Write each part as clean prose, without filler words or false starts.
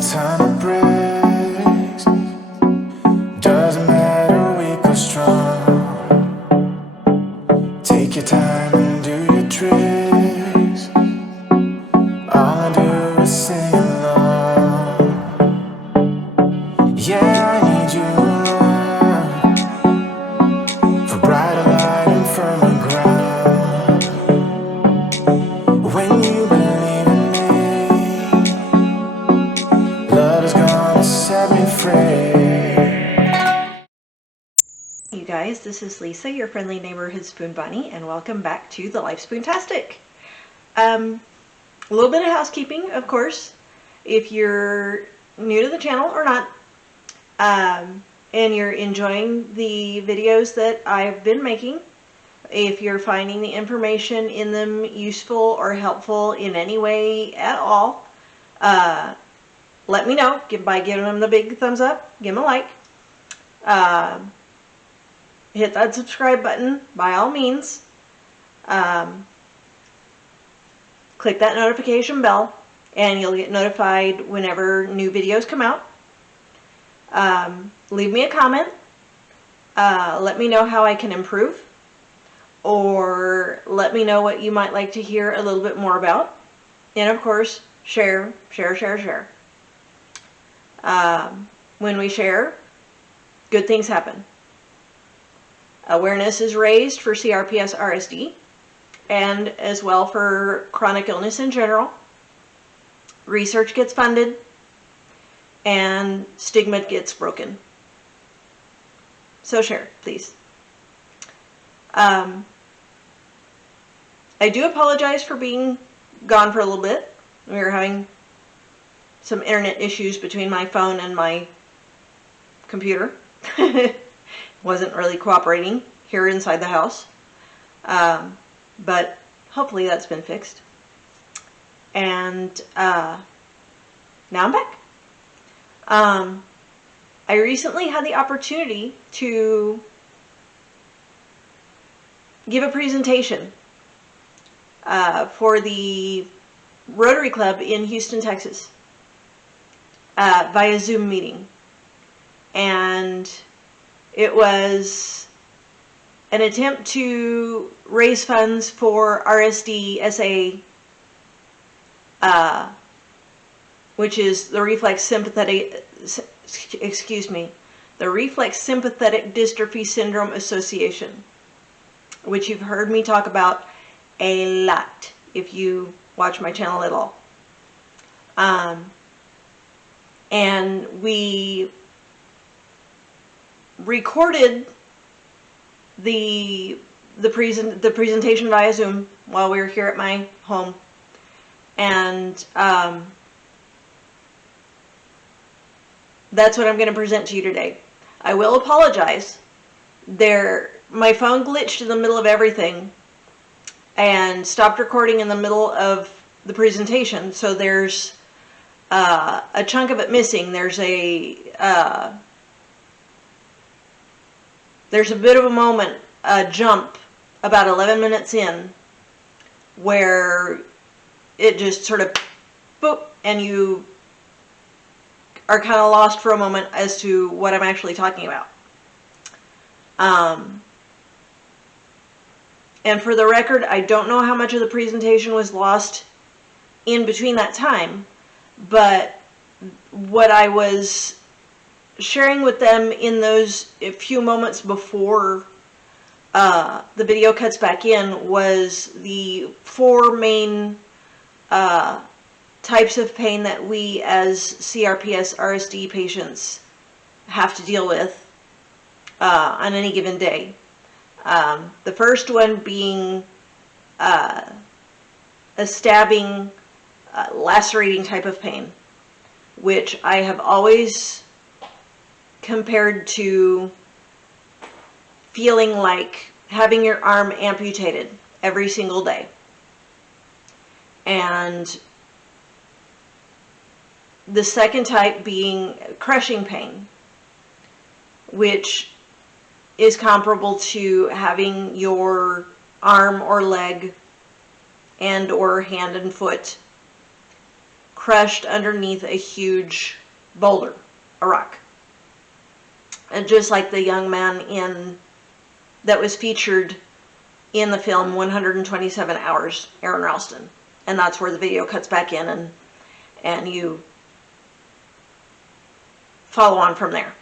time it breaks. Doesn't matter, weak or strong. Take your time and do your tricks. All I do is sing along. Yeah, I need you around for brighter light and firmer ground. When you believe in me, love is gonna set me free. You guys, this is Lisa, your friendly neighborhood spoon bunny, and welcome back to the Life Spoontastic. A little bit of housekeeping, of course, if you're new to the channel or not, and you're enjoying the videos that I've been making. If you're finding the information in them useful or helpful in any way at all, let me know by giving them the big thumbs up, give them a like. Hit that subscribe button by all means. Click that notification bell and you'll get notified whenever new videos come out. Leave me a comment. Let me know how I can improve, or let me know what you might like to hear a little bit more about. And of course, share. When we share, good things happen. Awareness is raised for CRPS RSD, and as well for chronic illness in general. Research gets funded, and stigma gets broken. So share, please. I do apologize for being gone for a little bit. We were having some internet issues between my phone and my computer. Wasn't really cooperating here inside the house, but hopefully that's been fixed. And now I'm back. I recently had the opportunity to give a presentation for the Rotary Club in Houston, Texas, via Zoom meeting. And it was an attempt to raise funds for RSDSA, which is the Reflex Sympathetic Dystrophy Syndrome Association, which you've heard me talk about a lot if you watch my channel at all. And we recorded the presentation via Zoom while we were here at my home, and that's what I'm going to present to you today. I will apologize. My phone glitched in the middle of everything and stopped recording in the middle of the presentation, so there's a chunk of it missing. There's a bit of a moment, a jump, about 11 minutes in, where it just sort of boop, and you are kind of lost for a moment as to what I'm actually talking about. And for the record, I don't know how much of the presentation was lost in between that time, but what I was sharing with them in those few moments before the video cuts back in was the four main types of pain that we as CRPS RSD patients have to deal with on any given day. The first one being a stabbing, lacerating type of pain, which I have always compared to feeling like having your arm amputated every single day. And the second type being crushing pain, which is comparable to having your arm or leg and or hand and foot crushed underneath a huge boulder, a rock. And just like the young man that was featured in the film 127 Hours, Aaron Ralston. And that's where the video cuts back in and you follow on from there.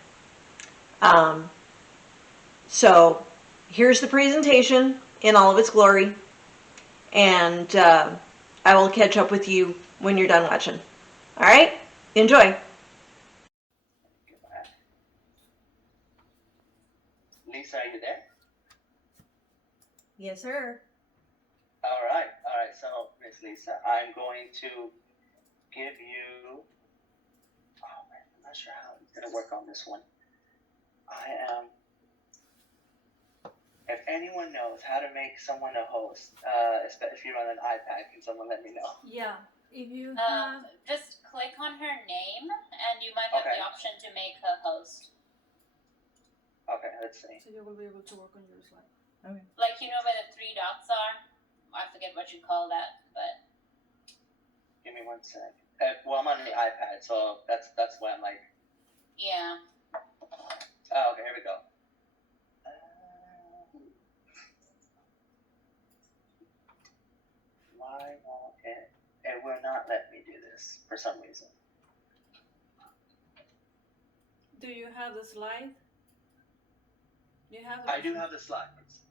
So here's the presentation in all of its glory, and I will catch up with you when you're done watching. All right? Enjoy. Lisa, are you there? Yes, sir. All right. So, Miss Lisa, I'm going to give you. Oh man, I'm not sure how I'm gonna work on this one. I am. If anyone knows how to make someone a host, if you're on an iPad, can someone let me know? Yeah, if you have. Just click on her name, and you might have Okay. the option to make her host. Okay, let's see. So you will be able to work on your slide. Okay. Like, you know where the three dots are? I forget what you call that, but Give me 1 sec. Well, I'm on the iPad, so that's why I'm like. yeah. Oh, okay, here we go. Why won't it? It will not let me do this for some reason. Do you have the slide? You have. I do have the slides.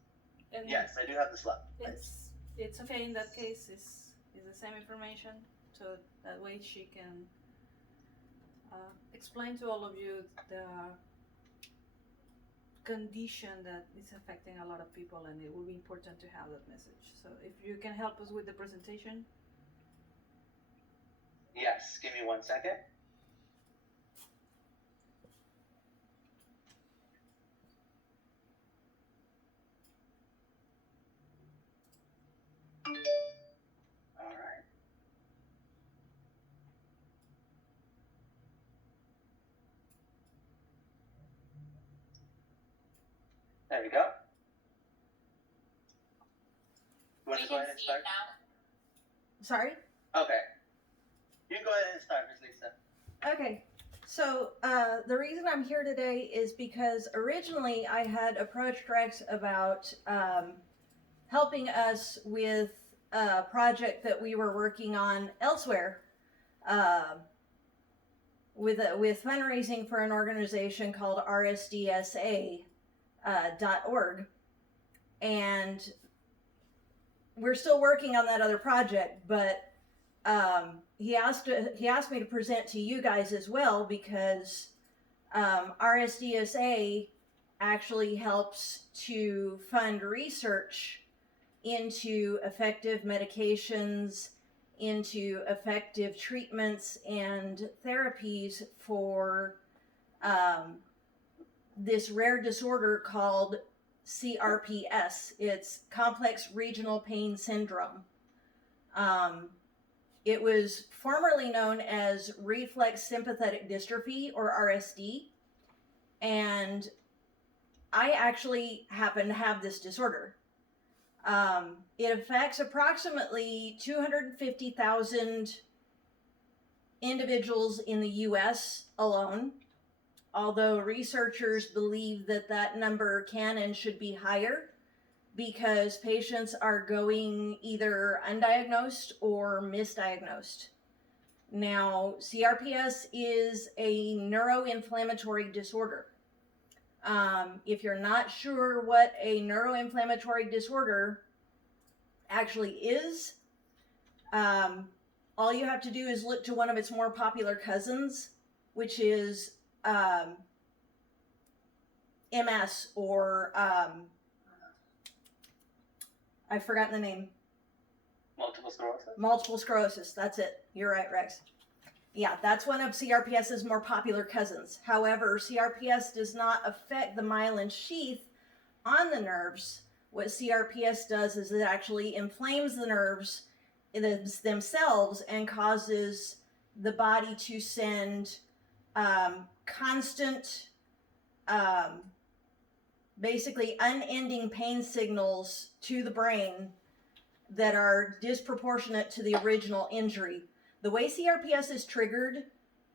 And Yes, I do have the slides. it's okay in that case. It's the same information, so that way she can explain to all of you the condition that is affecting a lot of people, and it will be important to have that message. So if you can help us with the presentation. Yes, give me 1 second. All right. There we go. You want We to go can ahead and see start? it now. Sorry? Okay. You can go ahead and start, Miss Lisa. Okay. So the reason I'm here today is because originally I had approached Rex about helping us with a project that we were working on elsewhere with fundraising for an organization called RSDSA .org, and we're still working on that other project, but he asked me to present to you guys as well because RSDSA actually helps to fund research into effective medications, into effective treatments and therapies for this rare disorder called CRPS. It's complex regional pain syndrome. It was formerly known as reflex sympathetic dystrophy, or RSD, and I actually happen to have this disorder. It affects approximately 250,000 individuals in the U.S. alone, although researchers believe that that number can and should be higher because patients are going either undiagnosed or misdiagnosed. Now, CRPS is a neuroinflammatory disorder. If you're not sure what a neuroinflammatory disorder actually is, all you have to do is look to one of its more popular cousins, which is MS, or I've forgotten the name. Multiple sclerosis? Multiple sclerosis. That's it. You're right, Rex. Yeah, that's one of CRPS's more popular cousins. However, CRPS does not affect the myelin sheath on the nerves. What CRPS does is it actually inflames the nerves themselves and causes the body to send constant, basically unending pain signals to the brain that are disproportionate to the original injury. The way CRPS is triggered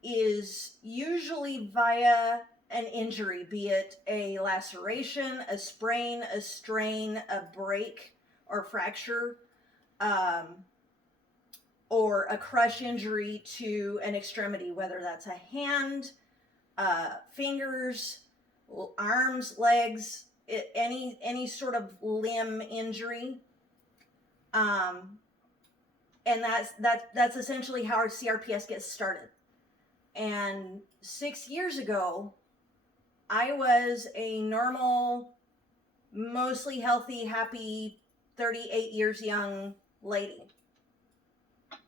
is usually via an injury, be it a laceration, a sprain, a strain, a break or fracture, or a crush injury to an extremity, whether that's a hand, fingers, arms, legs, any sort of limb injury. And that's essentially how our CRPS gets started. And 6 years ago, I was a normal, mostly healthy, happy, 38 years young lady.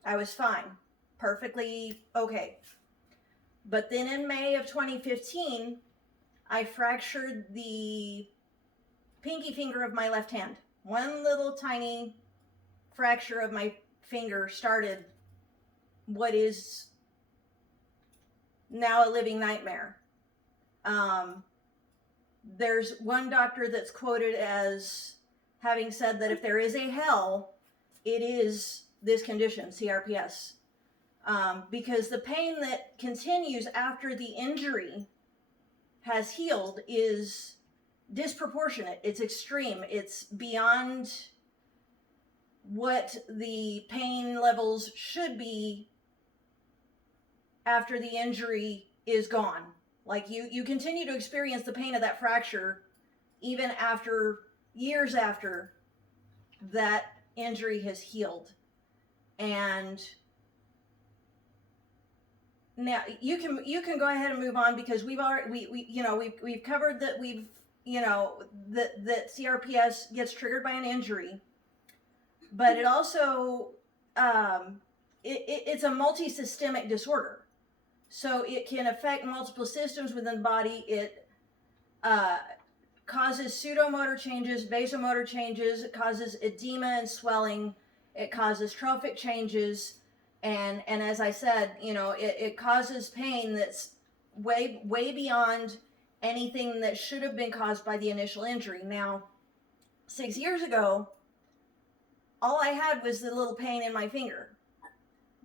I was fine, perfectly okay. But then in May of 2015, I fractured the pinky finger of my left hand. One little tiny fracture of my finger started what is now a living nightmare. There's one doctor that's quoted as having said that if there is a hell, it is this condition, CRPS. Because the pain that continues after the injury has healed is disproportionate. It's extreme. It's beyond what the pain levels should be after the injury is gone. Like you continue to experience the pain of that fracture even after years after that injury has healed. And now you can go ahead and move on, because we've already we've covered that that CRPS gets triggered by an injury, but it also it's a multi-systemic disorder. So it can affect multiple systems within the body. It causes pseudomotor changes, vasomotor changes. It causes edema and swelling. It causes trophic changes. And as I said, it causes pain that's way beyond anything that should have been caused by the initial injury. Now, 6 years ago, all I had was the little pain in my finger.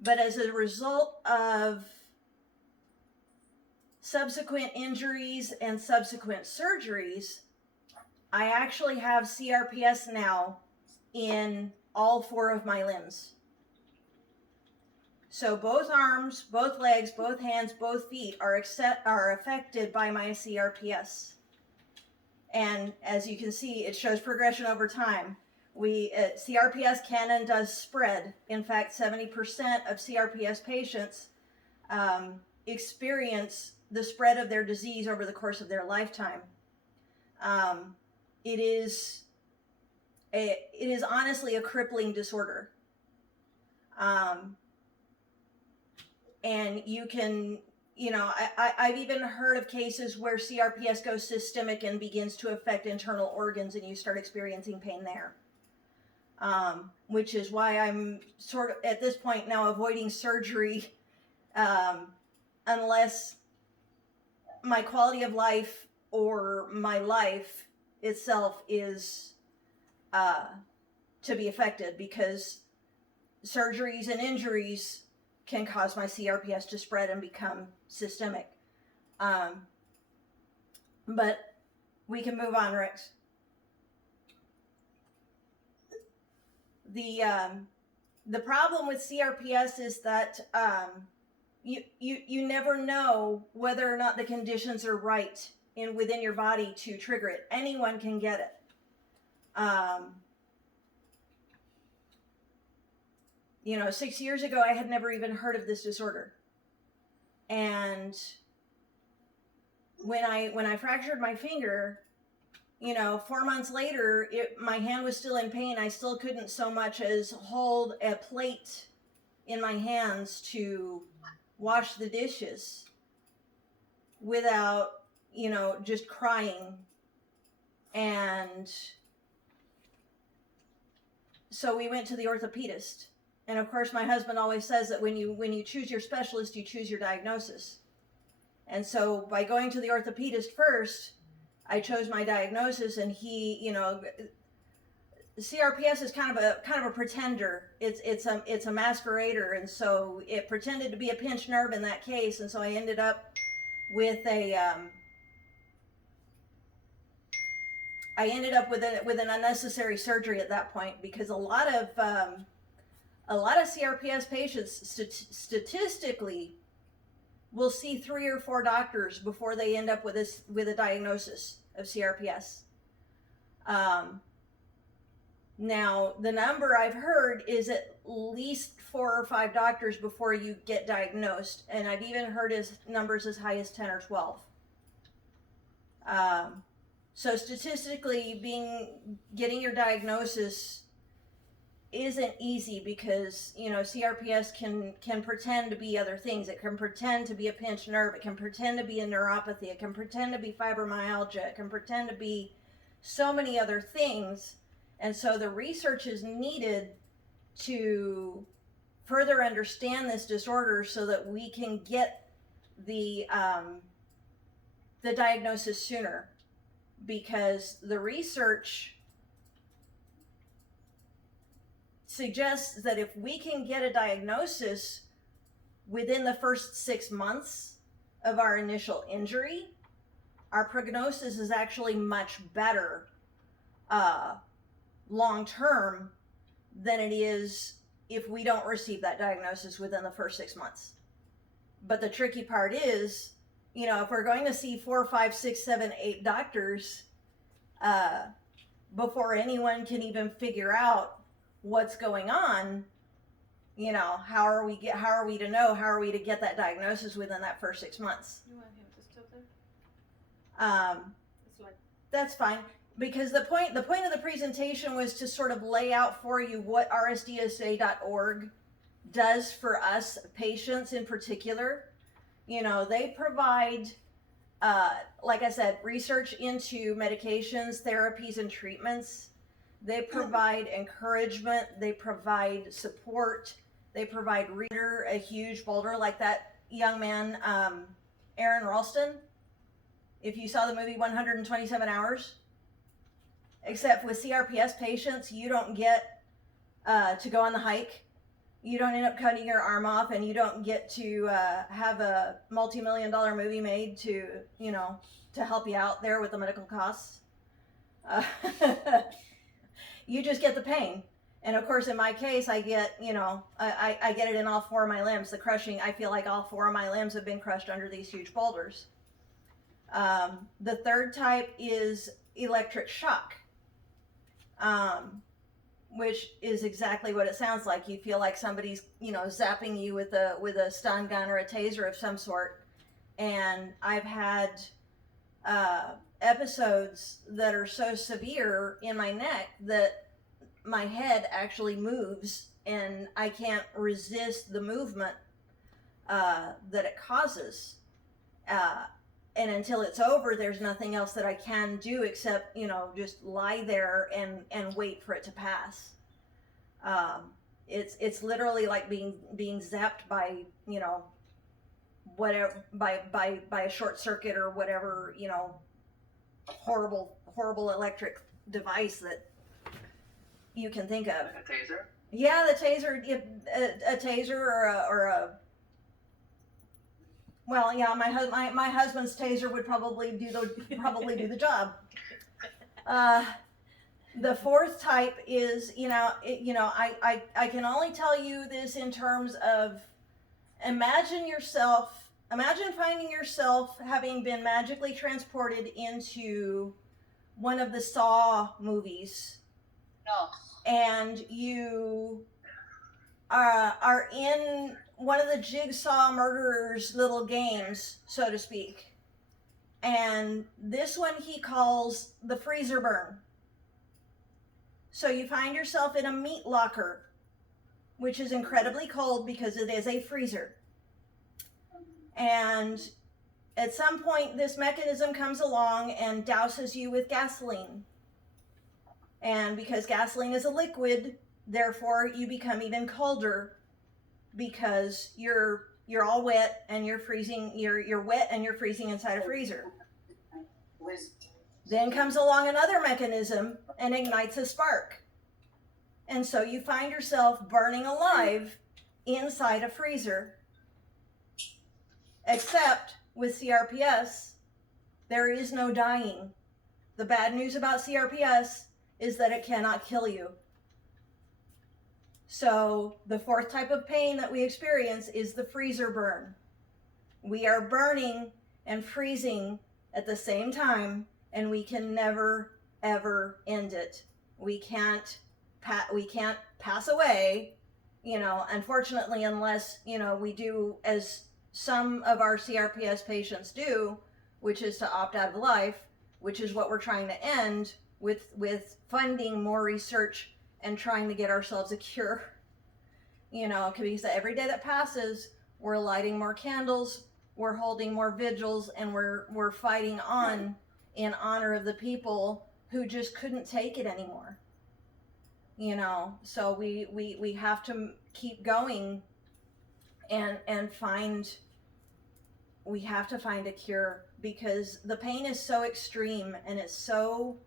But as a result of subsequent injuries and subsequent surgeries, I actually have CRPS now in all 4 of my limbs. So both arms, both legs, both hands, both feet are affected by my CRPS. And as you can see, it shows progression over time. CRPS can and does spread. In fact, 70% of CRPS patients experience the spread of their disease over the course of their lifetime. It is honestly a crippling disorder. And you can, I've even heard of cases where CRPS goes systemic and begins to affect internal organs, and you start experiencing pain there. Which is why I'm sort of at this point now avoiding surgery, unless my quality of life or my life itself is to be affected, because surgeries and injuries can cause my CRPS to spread and become systemic. But we can move on, Rex. The problem with CRPS is that you never know whether or not the conditions are right within your body to trigger it. Anyone can get it. 6 years ago, I had never even heard of this disorder. And when I fractured my finger, 4 months later, my hand was still in pain. I still couldn't so much as hold a plate in my hands to wash the dishes without, just crying. And so we went to the orthopedist. And of course, my husband always says that when you choose your specialist, you choose your diagnosis. And so by going to the orthopedist first, I chose my diagnosis, and he, CRPS is kind of a pretender. It's a masquerader, and so it pretended to be a pinched nerve in that case, and so I ended up with an unnecessary surgery at that point, because a lot of CRPS patients statistically will see 3 or 4 doctors before they end up with a diagnosis of CRPS. Now, the number I've heard is at least 4 or 5 doctors before you get diagnosed, and I've even heard numbers as high as 10 or 12. So statistically, getting your diagnosis isn't easy, because CRPS can pretend to be other things. It can pretend to be a pinched nerve. It can pretend to be a neuropathy. It can pretend to be fibromyalgia. It can pretend to be so many other things. And so the research is needed to further understand this disorder so that we can get the diagnosis sooner, because the research suggests that if we can get a diagnosis within the first 6 months of our initial injury, our prognosis is actually much better long term than it is if we don't receive that diagnosis within the first 6 months. But the tricky part is, if we're going to see 4, 5, 6, 7, 8 doctors before anyone can even figure out what's going on, how are we to know? How are we to get that diagnosis within that first 6 months? You want him to stop there? It's like, That's fine, because the point of the presentation was to sort of lay out for you what rsdsa.org does for us patients in particular. They provide, like I said, research into medications, therapies, and treatments. They provide encouragement. They provide support. They provide a huge boulder, like that young man, Aaron Ralston. If you saw the movie 127 Hours, except with CRPS patients, you don't get to go on the hike. You don't end up cutting your arm off, and you don't get to have a multi-million-dollar movie made to help you out there with the medical costs. You just get the pain. And of course, in my case, I get, I get it in all 4 of my limbs. The crushing, I feel like all 4 of my limbs have been crushed under these huge boulders. The third type is electric shock, which is exactly what it sounds like. You feel like somebody's, zapping you with a stun gun or a taser of some sort. And I've had episodes that are so severe in my neck that my head actually moves, and I can't resist the movement that it causes. And until it's over, there's nothing else that I can do except, just lie there and wait for it to pass. It's literally like being zapped by, whatever, by a short circuit or whatever, horrible electric device that you can think of. Like a taser? Yeah, the taser, a taser or a well, yeah, my husband's taser would probably do the job. The fourth type is, I can only tell you this in terms of imagine finding yourself having been magically transported into one of the Saw movies. No. And you are in one of the Jigsaw murderer's little games, so to speak. And this one he calls the freezer burn. So you find yourself in a meat locker, which is incredibly cold because it is a freezer. And at some point, this mechanism comes along and douses you with gasoline. And because gasoline is a liquid, therefore you become even colder, because you're all wet and you're freezing. You're wet and you're freezing inside a freezer. Then comes along another mechanism and ignites a spark. And so you find yourself burning alive inside a freezer. Except with CRPS, there is no dying. The bad news about CRPS is that it cannot kill you. So the fourth type of pain that we experience is the freezer burn. We are burning and freezing at the same time, and we can never, ever end it. We can't pass away, unfortunately, unless, we do as some of our CRPS patients do, which is to opt out of life, which is what we're trying to end with funding more research and trying to get ourselves a cure. Because every day that passes, we're lighting more candles, we're holding more vigils, and we're fighting on in honor of the people who just couldn't take it anymore. So we have to keep going and we have to find a cure, because the pain is so extreme and it's so,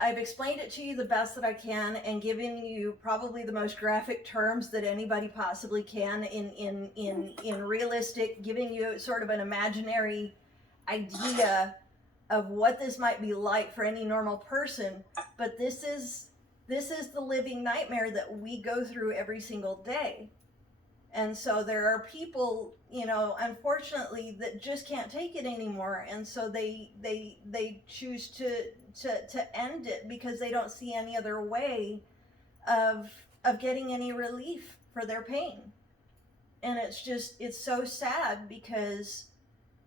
I've explained it to you the best that I can and given you probably the most graphic terms that anybody possibly can in realistic, giving you sort of an imaginary idea of what this might be like for any normal person. But this is the living nightmare that we go through every single day. And so there are people, unfortunately, that just can't take it anymore, and so they choose to end it because they don't see any other way of getting any relief for their pain. And it's so sad, because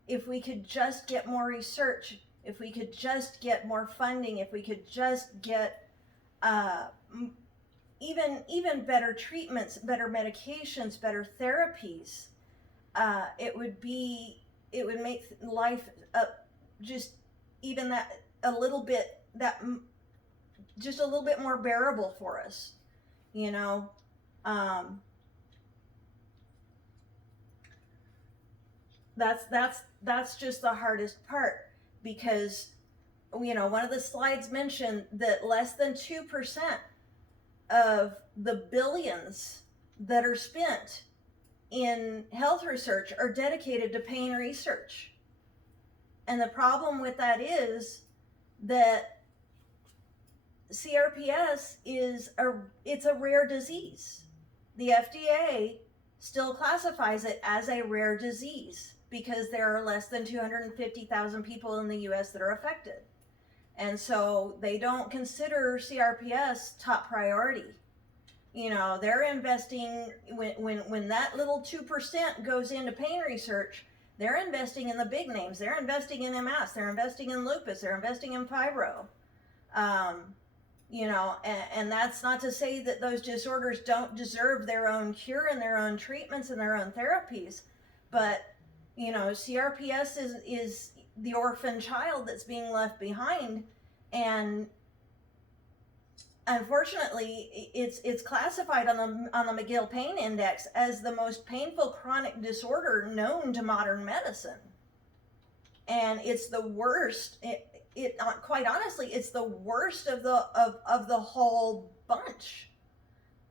if we could just get more research, if we could just get more funding, if we could just get even better treatments, better medications, better therapies, it would make life just even that a little bit just a little bit more bearable for us, that's just the hardest part, because one of the slides mentioned that less than 2% of the billions that are spent in health research are dedicated to pain research. And the problem with that is that CRPS it's a rare disease. The FDA still classifies it as a rare disease because there are less than 250,000 people in the US that are affected. And so they don't consider CRPS top priority. They're investing, when that little 2% goes into pain research, they're investing in the big names. They're investing in MS, they're investing in lupus, they're investing in fibro. And that's not to say that those disorders don't deserve their own cure and their own treatments and their own therapies. But, CRPS is the orphan child that's being left behind, and unfortunately it's classified on the McGill Pain Index as the most painful chronic disorder known to modern medicine, and it's the worst. It quite honestly, it's the worst of the whole bunch.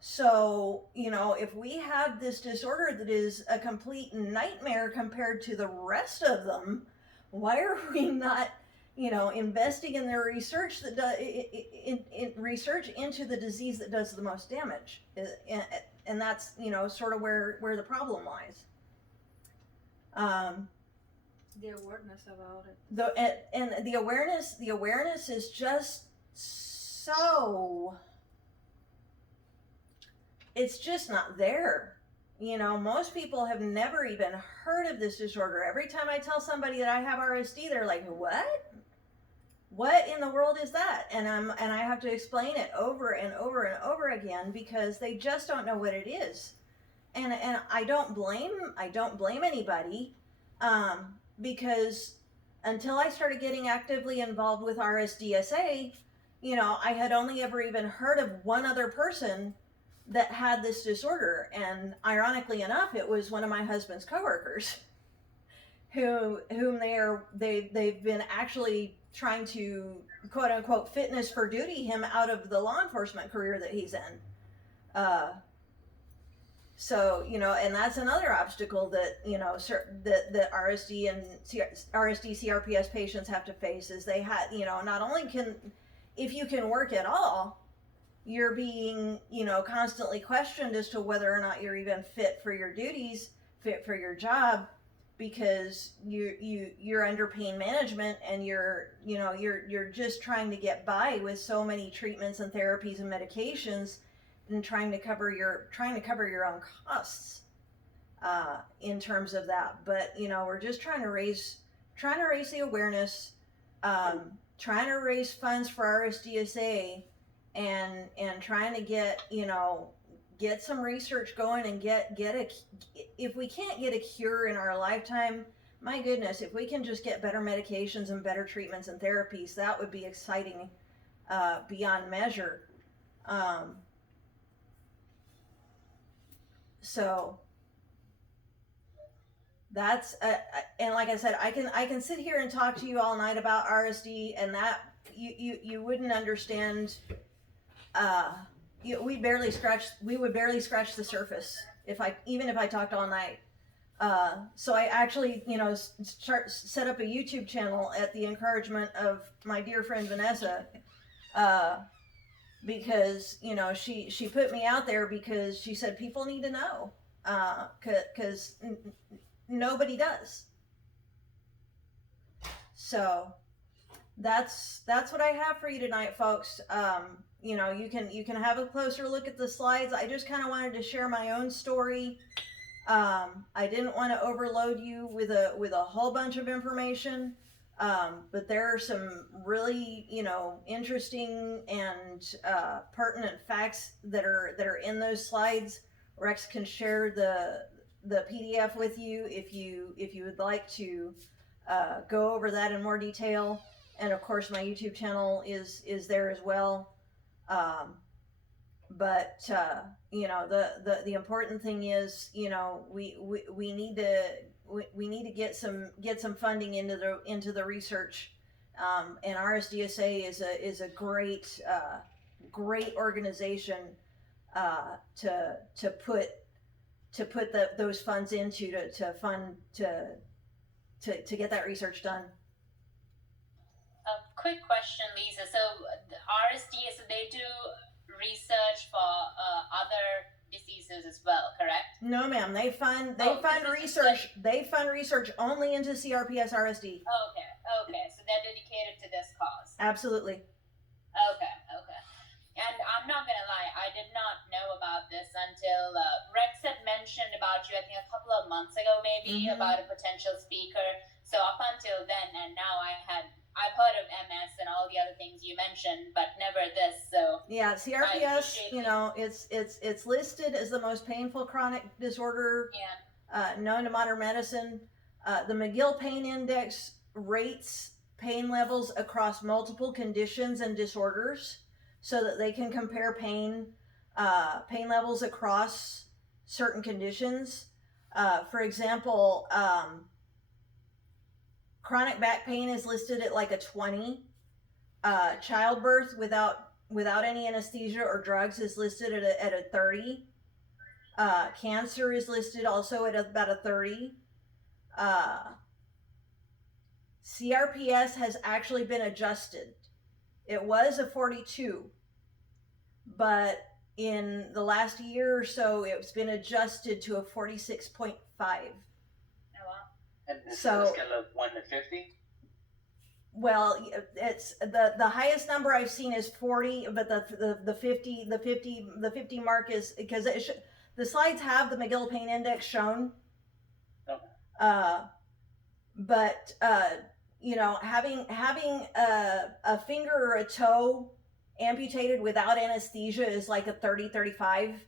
So, if we have this disorder that is a complete nightmare compared to the rest of them, why are we not, investing in the research that in research into the disease that does the most damage? And that's, sort of where the problem lies. The awareness about it. And the awareness is just so, it's just not there. Most people have never even heard of this disorder. Every time I tell somebody that I have RSD, they're like, what in the world is that? And I have to explain it over and over and over again, because they just don't know what it is. And I don't blame anybody, because until I started getting actively involved with RSDSA, I had only ever even heard of one other person that had this disorder, and ironically enough, it was one of my husband's coworkers, whom they've been actually trying to quote unquote fitness for duty him out of the law enforcement career that he's in. So, you know, and that's another obstacle that, you know, that RSD and RSD CRPS patients have to face is they have, you know, not only if you can work at all, you're being, you know, constantly questioned as to whether or not you're even fit for your duties, fit for your job, because you're under pain management and you're just trying to get by with so many treatments and therapies and medications and trying to cover your own costs in terms of that. But you know, we're just trying to raise the awareness, trying to raise funds for RSDSA, and trying to get some research going and if we can't get a cure in our lifetime, my goodness, if we can just get better medications and better treatments and therapies, that would be exciting beyond measure. So that's and like I said, I can sit here and talk to you all night about RSD, and that you wouldn't understand. We would barely scratch the surface if I talked all night. So I actually, you know, set up a YouTube channel at the encouragement of my dear friend Vanessa, because, you know, she put me out there because she said people need to know, because nobody does. So that's what I have for you tonight, folks. You know, you can have a closer look at the slides. I just kind of wanted to share my own story. I didn't want to overload you with a whole bunch of information, but there are some really, you know, interesting and pertinent facts that are in those slides. Rex can share the PDF with you if you would like to go over that in more detail. And of course, my YouTube channel is there as well. But you know, the important thing is, you know, we need to get some funding into the research, and RSDSA is a great organization to put those funds into to fund to get that research done. A quick question, Lisa. So the RSDSA, they do research for other diseases as well, correct? No, ma'am. They fund research. They fund research only into CRPS RSD. Okay. So they're dedicated to this cause. Absolutely. Okay. And I'm not gonna lie, I did not know about this until Rex had mentioned about you, I think a couple of months ago, maybe, about a potential speaker. So up until then, and now I've heard of MS and all the other things you mentioned, but never this. So yeah, CRPS, you know, it's listed as the most painful chronic disorder known to modern medicine. The McGill Pain Index rates pain levels across multiple conditions and disorders, so that they can compare pain levels across certain conditions. For example, chronic back pain is listed at like a 20. Childbirth without any anesthesia or drugs is listed at a 30. Cancer is listed also at about a 30. CRPS has actually been adjusted. It was a 42, but in the last year or so, it's been adjusted to a 46.5. Oh, wow. And this So- is on a scale of 1 to 50? Well, it's the highest number I've seen is 40, but the 50 mark is because the slides have the McGill Pain Index shown. Okay. But you know, having a finger or a toe amputated without anesthesia is like a 30-35, Okay.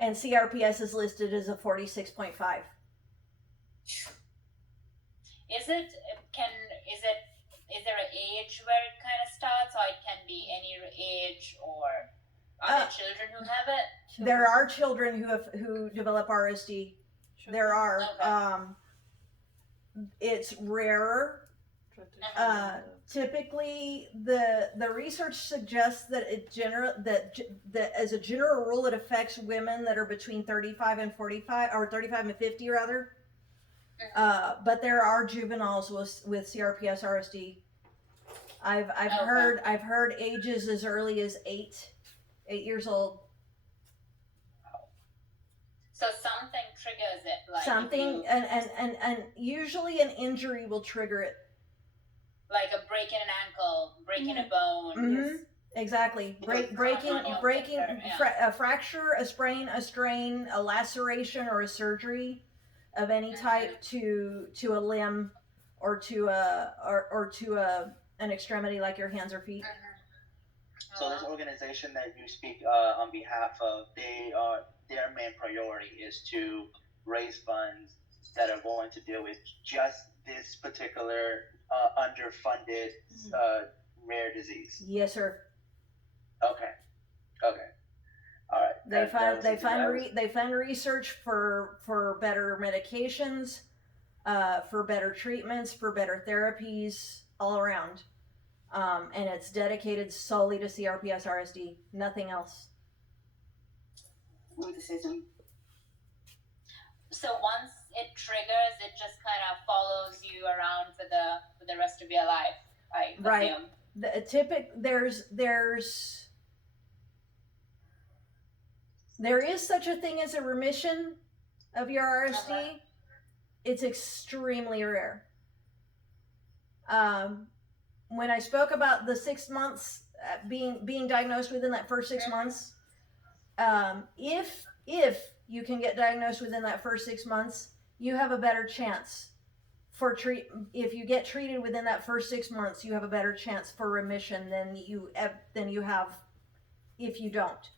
and CRPS is listed as a 46.5. Is there an age where it kind of starts, or it can be any age, or are there children who have it? There are children who develop RSD. There are. Okay. It's rarer. Typically, the research suggests that that as a general rule, it affects women that are between 35 and 45, or 35 and 50 rather. But there are juveniles with CRPS RSD. I've heard ages as early as 8 years old. So something triggers it, like Something, and usually an injury will trigger it. Like a breaking an ankle, breaking a bone. Mm-hmm. Exactly. Breaking, a fracture, a sprain, a strain, a laceration, or a surgery of any type to a limb, or to an extremity like your hands or feet. So this organization that you speak on behalf of, their main priority is to raise funds that are going to deal with just this particular underfunded rare disease. Yes, sir. Okay. All right. They fund research for better medications, for better treatments, for better therapies all around. And it's dedicated solely to CRPS RSD, nothing else. So once it triggers, it just kind of follows you around for the rest of your life, I assume. There is such a thing as a remission of your RSD. It's extremely rare. When I spoke about the 6 months being diagnosed within that first 6 months, if you can get diagnosed within that first 6 months, you have a better chance if you get treated within that first 6 months, you have a better chance for remission than you have if you don't.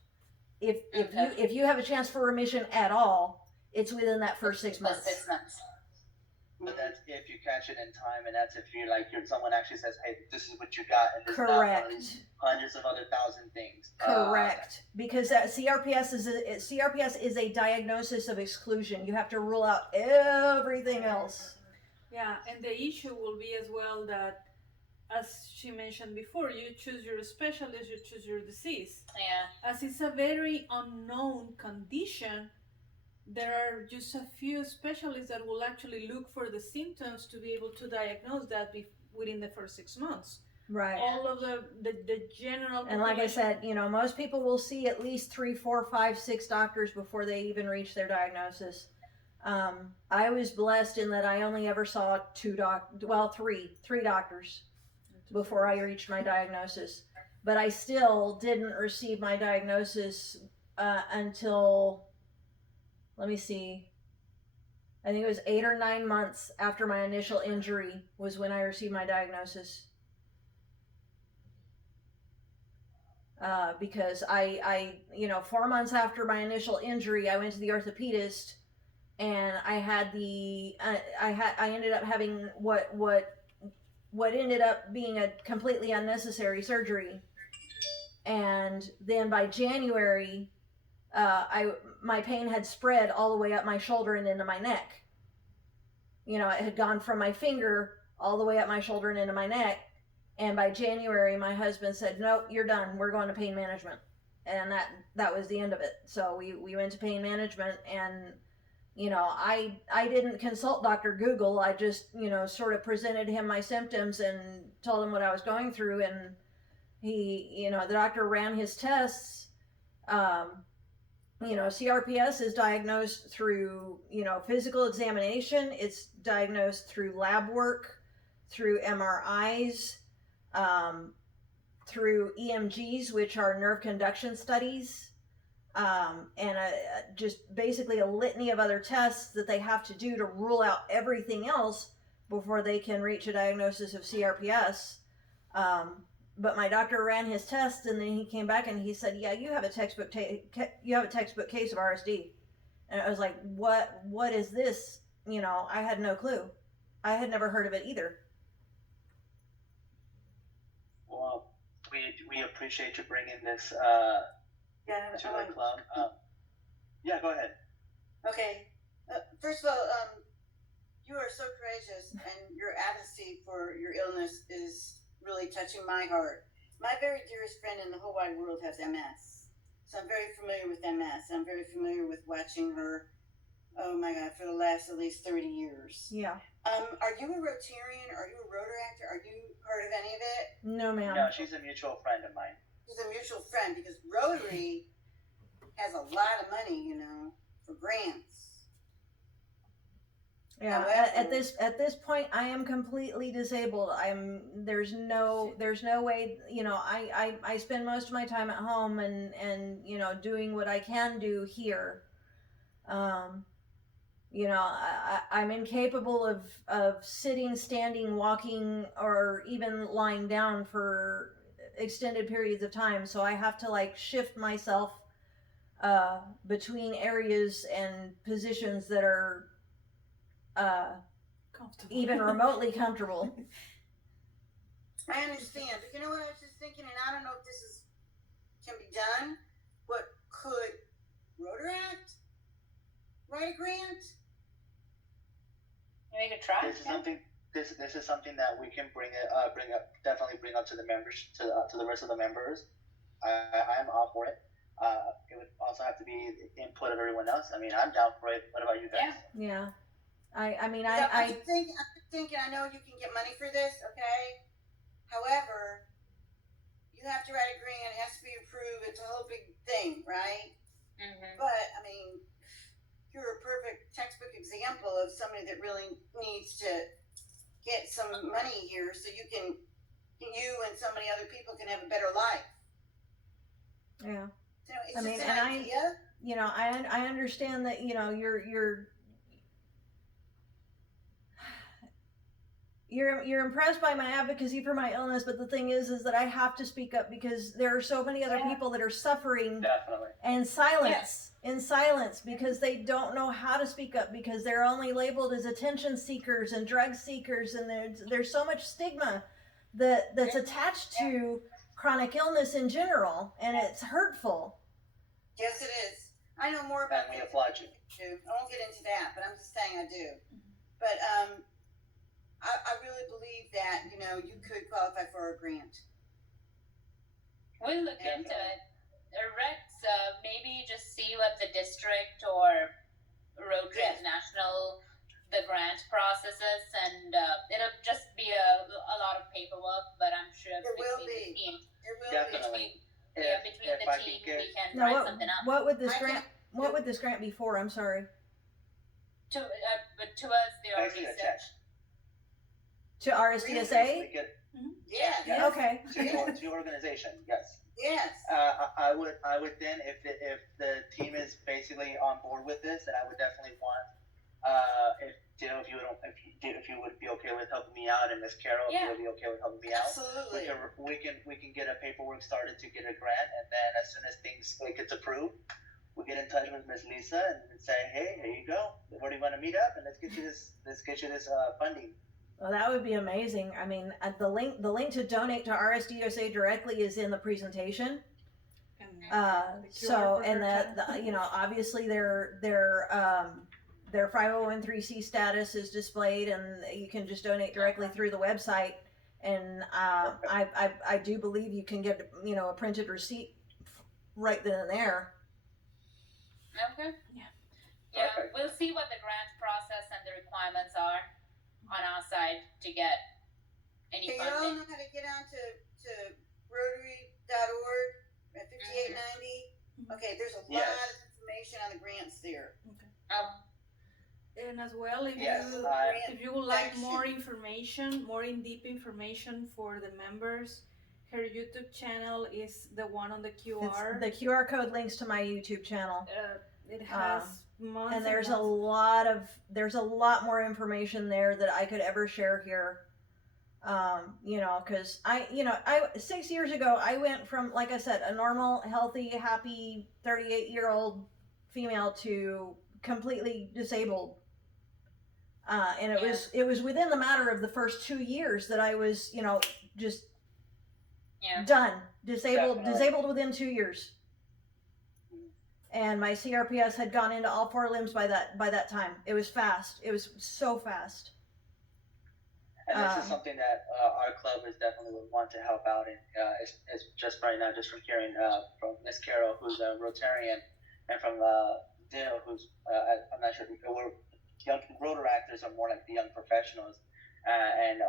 If you have a chance for remission at all, it's within that first 6 months. 6 months. But that's if you catch it in time, and that's if someone actually says, "Hey, this is what you got," and this Correct. is not one of these hundreds of other thousand things. Correct, because CRPS is a diagnosis of exclusion. You have to rule out everything else. Yeah, and the issue will be as well that, as she mentioned before, you choose your specialist, you choose your disease. Yeah. As it's a very unknown condition, there are just a few specialists that will actually look for the symptoms to be able to diagnose that within the first 6 months. Right. All of the general And like I said, most people will see at least 3, 4, 5, 6 doctors before they even reach their diagnosis. I was blessed in that I only ever saw three doctors before I reached my diagnosis. But I still didn't receive my diagnosis until, let me see, I think it was 8 or 9 months after my initial injury was when I received my diagnosis. Because I 4 months after my initial injury, I went to the orthopedist, and I ended up having what ended up being a completely unnecessary surgery. And then by January, my pain had spread all the way up my shoulder and into my neck. It had gone from my finger all the way up my shoulder and into my neck. And by January, my husband said, "Nope, you're done. We're going to pain management." And that was the end of it. So we went to pain management, and I didn't consult Dr. Google. I just sort of presented him my symptoms and told him what I was going through, and he the doctor ran his tests. CRPS is diagnosed through physical examination. It's diagnosed through lab work, through MRIs, through EMGs, which are nerve conduction studies, and just basically a litany of other tests that they have to do to rule out everything else before they can reach a diagnosis of CRPS. But my doctor ran his tests, and then he came back and he said, "Yeah, you have a textbook case of RSD." And I was like, "What is this?" I had no clue. I had never heard of it either. Well, we appreciate you bringing this to the club. Yeah, go ahead. Okay. First of all, You are so courageous, and your advocacy for your illness is really touching my heart. My very dearest friend in the whole wide world has MS. So I'm very familiar with MS. I'm very familiar with watching her, oh my God, for the last at least 30 years. Yeah. Are you a Rotarian? Are you a Rotary-actor? Are you part of any of it? No, ma'am. No, she's a mutual friend of mine. She's a mutual friend because Rotary has a lot of money, you know, for grants. Yeah, However- at this point, I am completely disabled. There's no way, you know, I spend most of my time at home and you know, doing what I can do here. You know, I'm incapable of sitting, standing, walking, or even lying down for extended periods of time. So I have to like shift myself between areas and positions that are Comfortable. even remotely comfortable. I understand, but you know what I was just thinking, and I don't know if this can be done, but could Rotaract write a grant? We could try. This is something. This is something that we can bring up to the members, to the rest of the members. I'm all for it. It would also have to be the input of everyone else. I mean, I'm down for it. What about you guys? Yeah. I mean, I'm just thinking, I know you can get money for this, okay? However, you have to write a grant, it has to be approved, it's a whole big thing, right? Mm-hmm. But, I mean, you're a perfect textbook example of somebody that really needs to get some money here so you and so many other people can have a better life. yeah. So it's I just mean, an and idea. You know, I understand that, you know, you're impressed by my advocacy for my illness, but the thing is that I have to speak up because there are so many other people that are suffering Definitely. in silence because they don't know how to speak up because they're only labeled as attention seekers and drug seekers, and there's so much stigma that's attached to chronic illness in general, and it's hurtful. Yes, it is. I know more about And we this applaud you. too. I won't get into that, but I'm just saying I do. But I really believe that, you know, you could qualify for a grant. We'll look Yeah. into it. Rex, maybe just see what the district or Rotary Yes. International, the grant process is, and it'll just be a lot of paperwork, but I'm sure There will between be. the team, There will Definitely. between If the I team, can get, we can Now, write something up what would this I grant? What would this grant be for? I'm sorry. but towards the basically a check. research. To RSDSA? We get Yes. Yeah. Okay. to your organization. Yes. Yes. I would then, if the team is basically on board with this, then I would definitely want if Jill, if you would be okay with helping me out, and Miss Carol, if you would be okay with helping me out, Absolutely. we can get a paperwork started to get a grant, and then as soon as it gets approved, we get in touch with Miss Lisa and say, hey, here you go. Where do you want to meet up? And let's get you this funding. Well, that would be amazing. I mean, the link to donate to RSDSA directly is in the presentation. And So, and that, you know, obviously their 501(c) status is displayed, and you can just donate directly through the website. And I do believe you can get, you know, a printed receipt right then and there. Okay. Yeah. Yeah, Perfect. we'll see what the grant process and the requirements are on our side to get any Okay, you all funding. know how to get on to rotary.org at 5890? Okay, there's a lot Yes. of information on the grants there. And as well, if Yes, you would like more information, more in-depth information for the members, her YouTube channel is the one on the QR. The QR code links to my YouTube channel. It has months And there's months. there's a lot more information there that I could ever share here. You know, because I 6 years ago, I went from, like I said, a normal, healthy, happy 38-year-old female to completely disabled. And it was within the matter of the first 2 years that I was, you know, just Yeah. done, disabled Definitely. disabled within 2 years. and my CRPS had gone into all 4 limbs by that time. It was fast. It was so fast. And this is something that our club is definitely would want to help out in. It's just right now, just from hearing from Miss Carol, who's a Rotarian, and from Dale, who's I'm not sure. We're young Rotaractors are more like the young professionals, and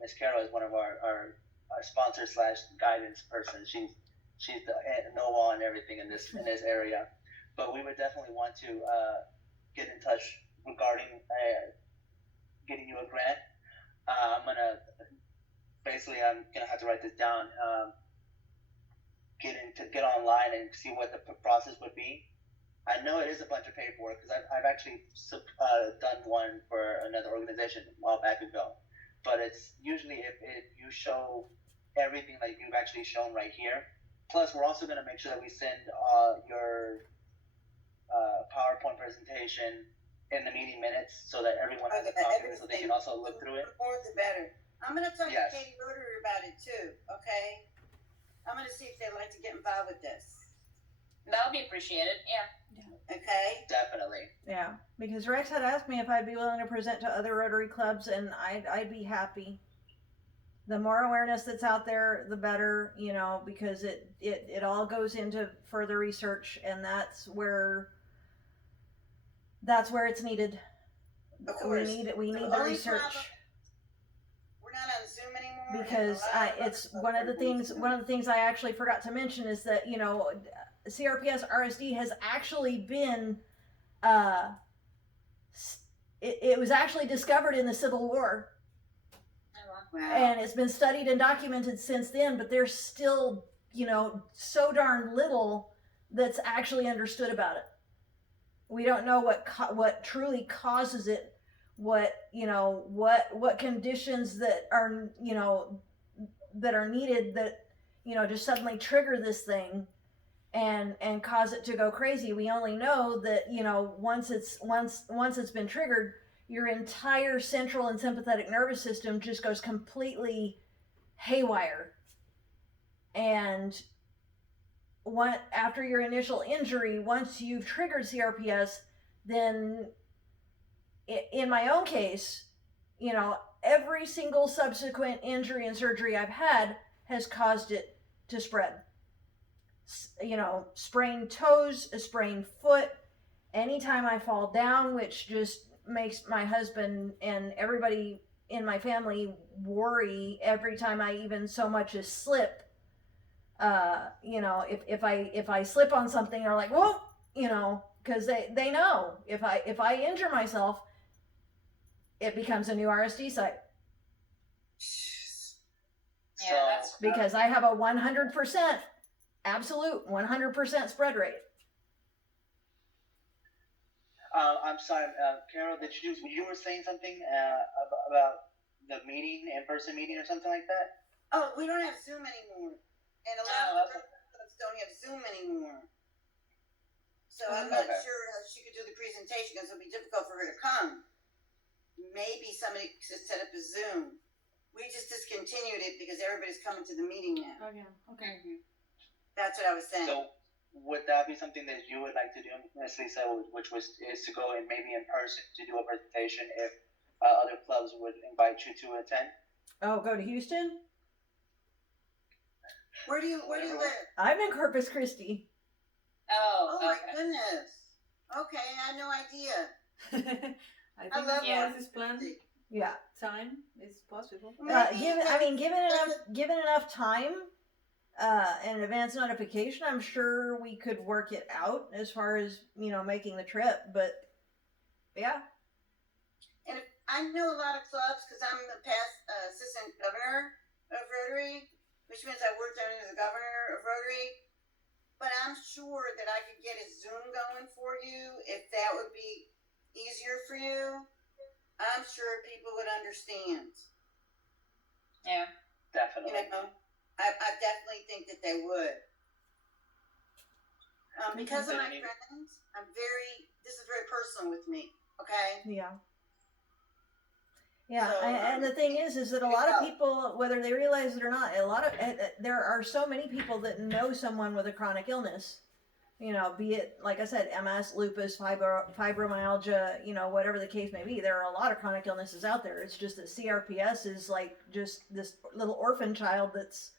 Miss Carol is one of our sponsor / guidance person. She's the know-all and everything in this area. But we would definitely want to get in touch regarding getting you a grant. I'm gonna have to write this down. Get online and see what the process would be. I know it is a bunch of paperwork because I've actually done one for another organization a while back ago. But it's usually if you show everything that you've actually shown right here. Plus, we're also going to make sure that we send your PowerPoint presentation in the meeting minutes so that everyone has a copy of it so they can also look through it. The more the better. I'm going to talk Yes. to Katie Rotary about it too, okay? I'm going to see if they'd like to get involved with this, That would be appreciated. Yeah. okay? Definitely. Yeah, because Rex had asked me if I'd be willing to present to other Rotary clubs, and I'd be happy. The more awareness that's out there, the better, because it all goes into further research, and that's where it's needed. Of course. We need The the only research. problem- We're not on Zoom anymore. and Because a lot of it's other one of the stuff things I actually forgot to mention is that CRPS RSD has actually been it was actually discovered in the Civil War, Wow. and it's been studied and documented since then, but there's still so darn little that's actually understood about it. We don't know what truly causes it, what conditions that are needed that just suddenly trigger this thing and cause it to go crazy. We only know that once it's been triggered, your entire central and sympathetic nervous system just goes completely haywire. And after your initial injury, once you've triggered CRPS, then in my own case, every single subsequent injury and surgery I've had has caused it to spread. Sprained toes, a sprained foot, anytime I fall down, which just makes my husband and everybody in my family worry every time I even so much as slip. If I slip on something, they're like, whoa, because they know if I injure myself, it becomes a new RSD site. Yeah, that's Because I have a 100%, absolute 100% spread rate. I'm sorry, Carol. You were saying something about the meeting, in-person meeting, or something like that? Oh, we don't have Zoom anymore. And a lot of clubs don't have Zoom anymore. So I'm not sure how she could do the presentation because it'll be difficult for her to come. Maybe somebody could set up a Zoom. We just discontinued it because everybody's coming to the meeting now. Okay. That's what I was saying. So would that be something that you would like to do, Ms. Lisa, is to go in maybe in person to do a presentation if other clubs would invite you to attend? Oh, go to Houston? Where do you live? I'm in Corpus Christi. Oh my okay. goodness. Okay, I had no idea. I I think love as this plan Yeah. time is possible. Given enough time and advance notification, I'm sure we could work it out as far as making the trip. But yeah. And I know a lot of clubs because I'm the past assistant governor of Rotary, which means I worked under the governor of Rotary. But I'm sure that I could get a Zoom going for you if that would be easier for you. I'm sure people would understand. Yeah. Definitely. I definitely think that they would. Because of my friends, this is very personal with me, okay? Yeah. Yeah, So, and the thing is that a lot of people, whether they realize it or not, there are so many people that know someone with a chronic illness, You know, be it, like I said, MS, lupus, fibromyalgia, you know, whatever the case may be. There are a lot of chronic illnesses out there. It's just that CRPS is like just this little orphan child that's,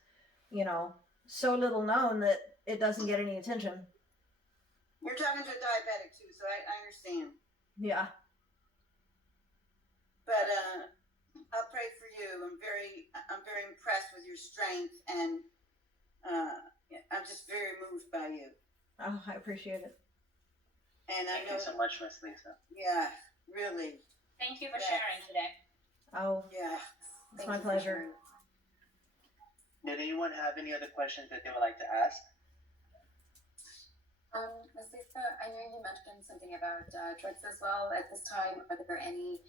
you know, so little known that it doesn't get any attention. You're talking to a diabetic too, so I understand. Yeah. But I'll pray for you. I'm very impressed with your strength, and I'm just very moved by you. Oh, I appreciate it. And I Thank know. you so much, Miss Lisa. Yeah, really. Thank you for sharing today. Oh, Yeah. it's my pleasure. Did anyone have any other questions that they would like to ask? Ms. Lisa, I know you mentioned something about drugs as well at this time. Are there any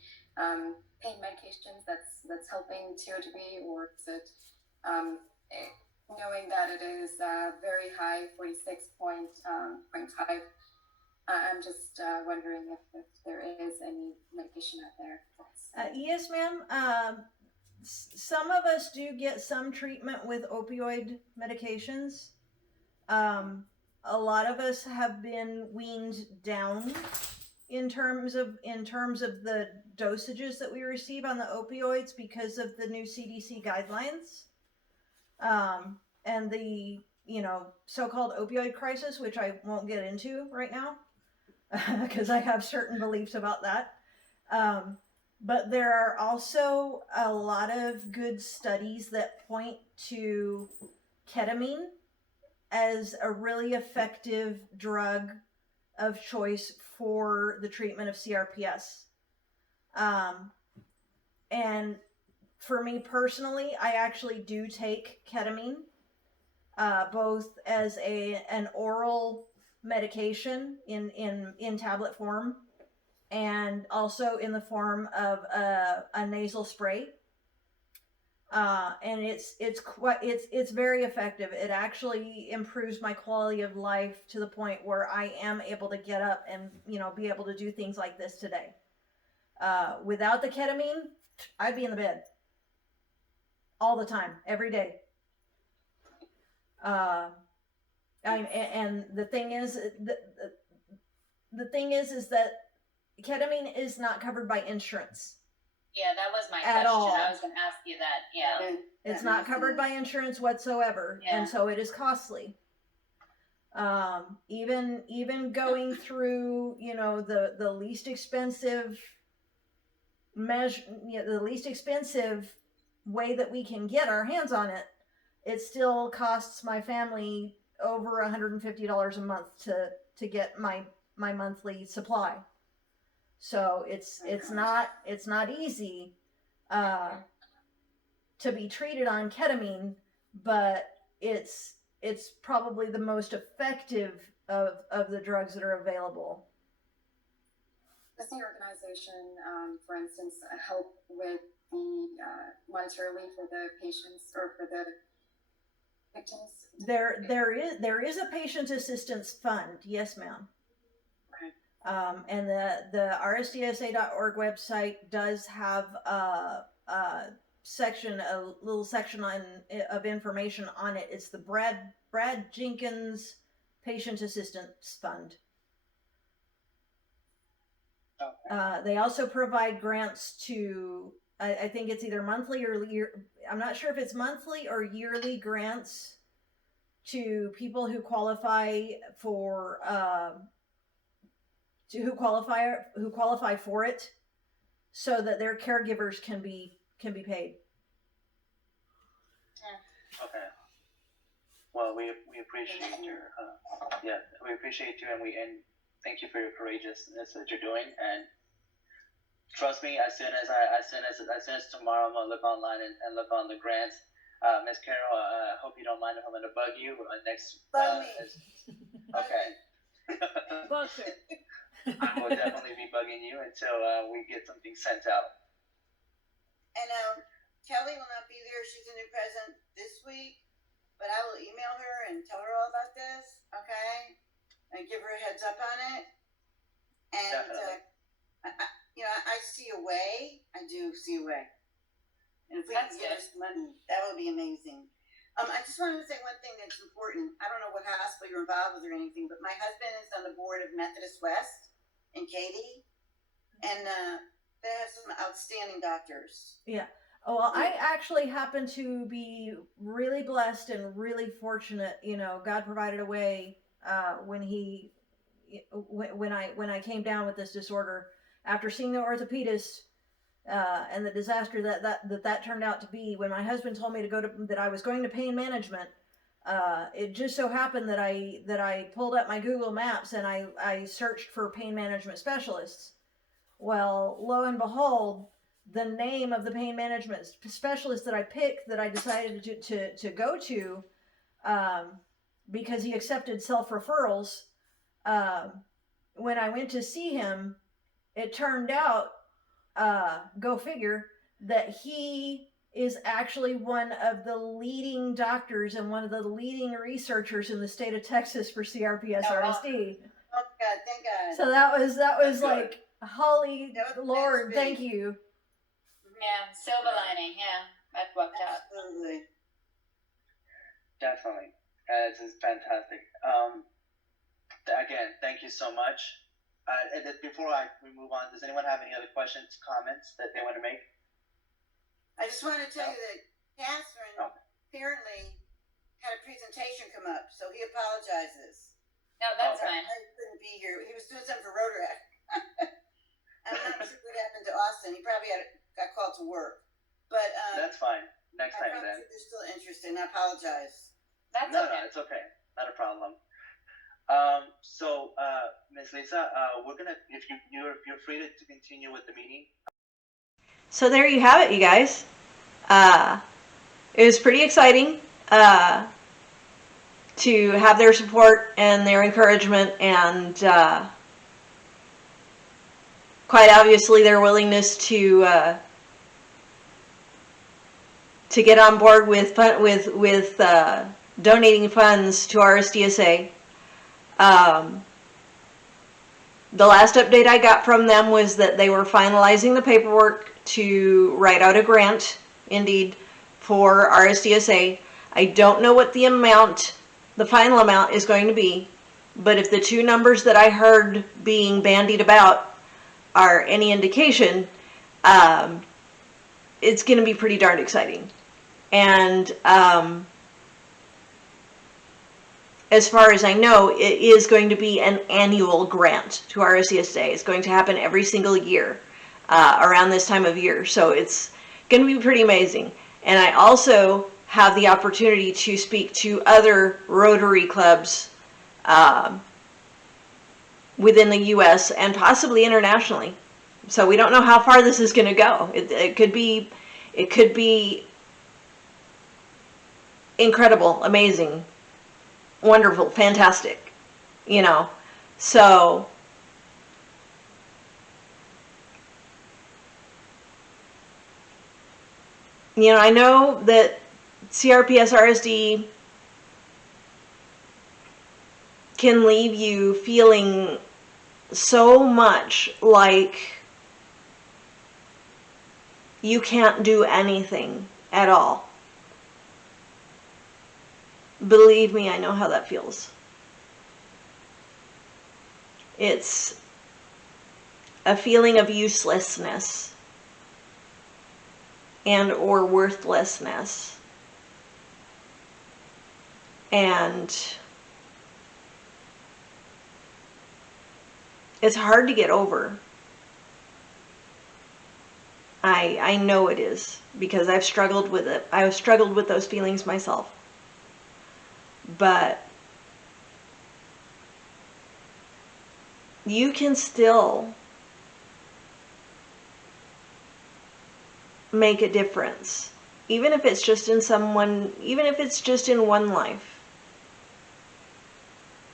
pain medications that's helping to a degree, or is it knowing that it is very high, 46.5? I'm just wondering if there is any medication out there. Yes, ma'am. Some of us do get some treatment with opioid medications. A lot of us have been weaned down in terms of the dosages that we receive on the opioids because of the new CDC guidelines, and the, you know, so-called opioid crisis, which I won't get into right now because I have certain beliefs about that. But there are also a lot of good studies that point to ketamine as a really effective drug of choice for the treatment of CRPS. And for me personally, I actually do take ketamine, both as an oral medication in tablet form, and also in the form of a nasal spray. And it's very effective. It actually improves my quality of life to the point where I am able to get up and, you know, be able to do things like this today. Without the ketamine, I'd be in the bed all the time, every day. And the thing is, the thing is that ketamine is not covered by insurance. Yeah, that was my At question. all. I was going to ask you that. Yeah. It's not covered by insurance whatsoever, Yeah. and so it is costly. Even going through, you know, the least expensive the least expensive way that we can get our hands on it, it still costs my family over $150 a month to get my monthly supply. So it's not easy to be treated on ketamine, but it's probably the most effective of the drugs that are available. Does the organization, for instance, help with the monetarily for the patients or for the victims? There is a patient assistance fund, yes, ma'am. Okay. And the rsdsa.org website does have a little section of information on it. It's the Brad Jenkins Patient Assistance Fund. Okay. They also provide grants to, I think it's either monthly or I'm not sure if it's monthly or yearly grants to people who qualify for who qualify for it, so that their caregivers can be paid. Okay. Well, we appreciate your we appreciate you, and thank you for your courageousness that you're doing. And trust me, as soon as tomorrow, I'm gonna look online and look on the grants. Miss Carol, I hope you don't mind if I'm gonna bug you next. Bug me. Okay. Gotcha. I will definitely be bugging you until we get something sent out. And Kelly will not be there. She's a new president this week, but I will email her and tell her all about this, okay? And give her a heads up on it. And I see a way. I do see a way. And if we can get her some money, that would be amazing. I just wanted to say one thing that's important. I don't know what hospital you're involved with or anything, but my husband is on the board of Methodist West in Katy, and they have some outstanding doctors. Yeah. Well, I actually happen to be really blessed and really fortunate. You know, God provided a way when when I came down with this disorder after seeing the orthopedist and the disaster that turned out to be. When my husband told me that I was going to pain management, it just so happened that I pulled up my Google Maps and I searched for pain management specialists. Well, lo and behold, the name of the pain management specialist that I picked, that I decided to go to, because he accepted self referrals. When I went to see him, it turned out, go figure, that he is actually one of the leading doctors and one of the leading researchers in the state of Texas for CRPS RSD. Oh God, thank God. So that was like, holy Lord, thank you. Yeah, silver lining. Yeah, that worked out. Absolutely. Definitely. This is fantastic. Again, thank you so much. And then before we move on, does anyone have any other questions, comments that they want to make? I just want to tell you that Catherine apparently had a presentation come up, so he apologizes. No, that's fine. I couldn't be here. He was doing something for Rotary. I'm not sure what happened to Austin. He probably got called to work. But that's fine. Next time then. If you're still interested, and I apologize. That's No, okay. it's okay. Not a problem. So, Ms. Lisa, we're gonna, if you're free to continue with the meeting. So there you have it, you guys. It was pretty exciting to have their support and their encouragement, and quite obviously their willingness to get on board with donating funds to RSDSA. The last update I got from them was that they were finalizing the paperwork to write out a grant, indeed, for RSDSA. I don't know what the final amount is going to be, but if the two numbers that I heard being bandied about are any indication, it's going to be pretty darn exciting. And as far as I know, it is going to be an annual grant to RSDSA. It's going to happen every single year around this time of year. So it's going to be pretty amazing. And I also have the opportunity to speak to other Rotary Clubs within the U.S. and possibly internationally. So we don't know how far this is going to go. It could be incredible, amazing, wonderful, fantastic, you know. So you know, I know that CRPS RSD can leave you feeling so much like you can't do anything at all. Believe me, I know how that feels. It's a feeling of uselessness and or worthlessness. And it's hard to get over. I know it is, because I've struggled with it. I've struggled with those feelings myself. But you can still make a difference, even if it's just in one life,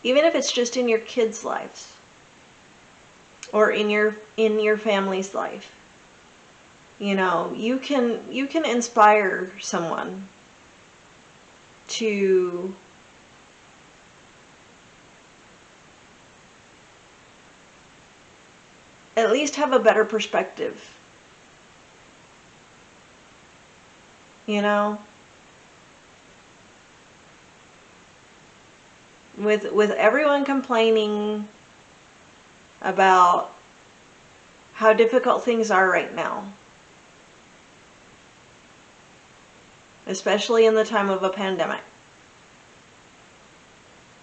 even if it's just in your kids' lives or in your family's life. You know, you can inspire someone to at least have a better perspective. You know, with everyone complaining about how difficult things are right now, especially in the time of a pandemic,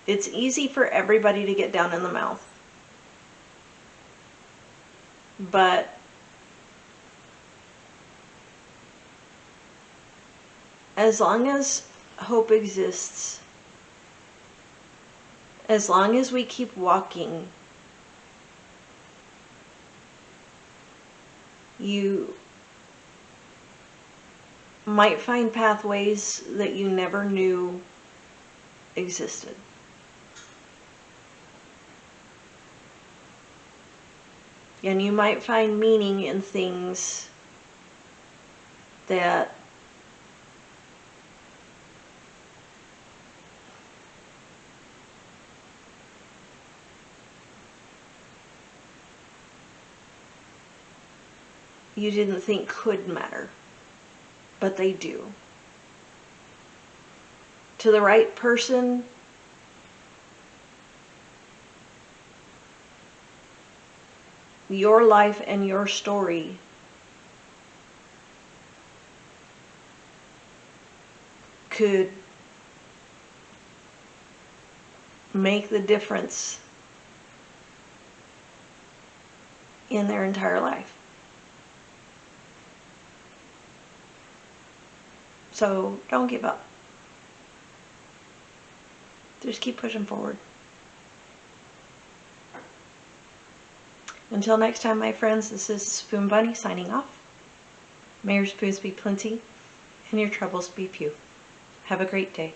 it's easy for everybody to get down in the mouth. But as long as hope exists, as long as we keep walking, you might find pathways that you never knew existed. And you might find meaning in things that you didn't think could matter, but they do. To the right person, your life and your story could make the difference in their entire life. So don't give up. Just keep pushing forward. Until next time, my friends, this is Spoon Bunny signing off. May your spoons be plenty and your troubles be few. Have a great day.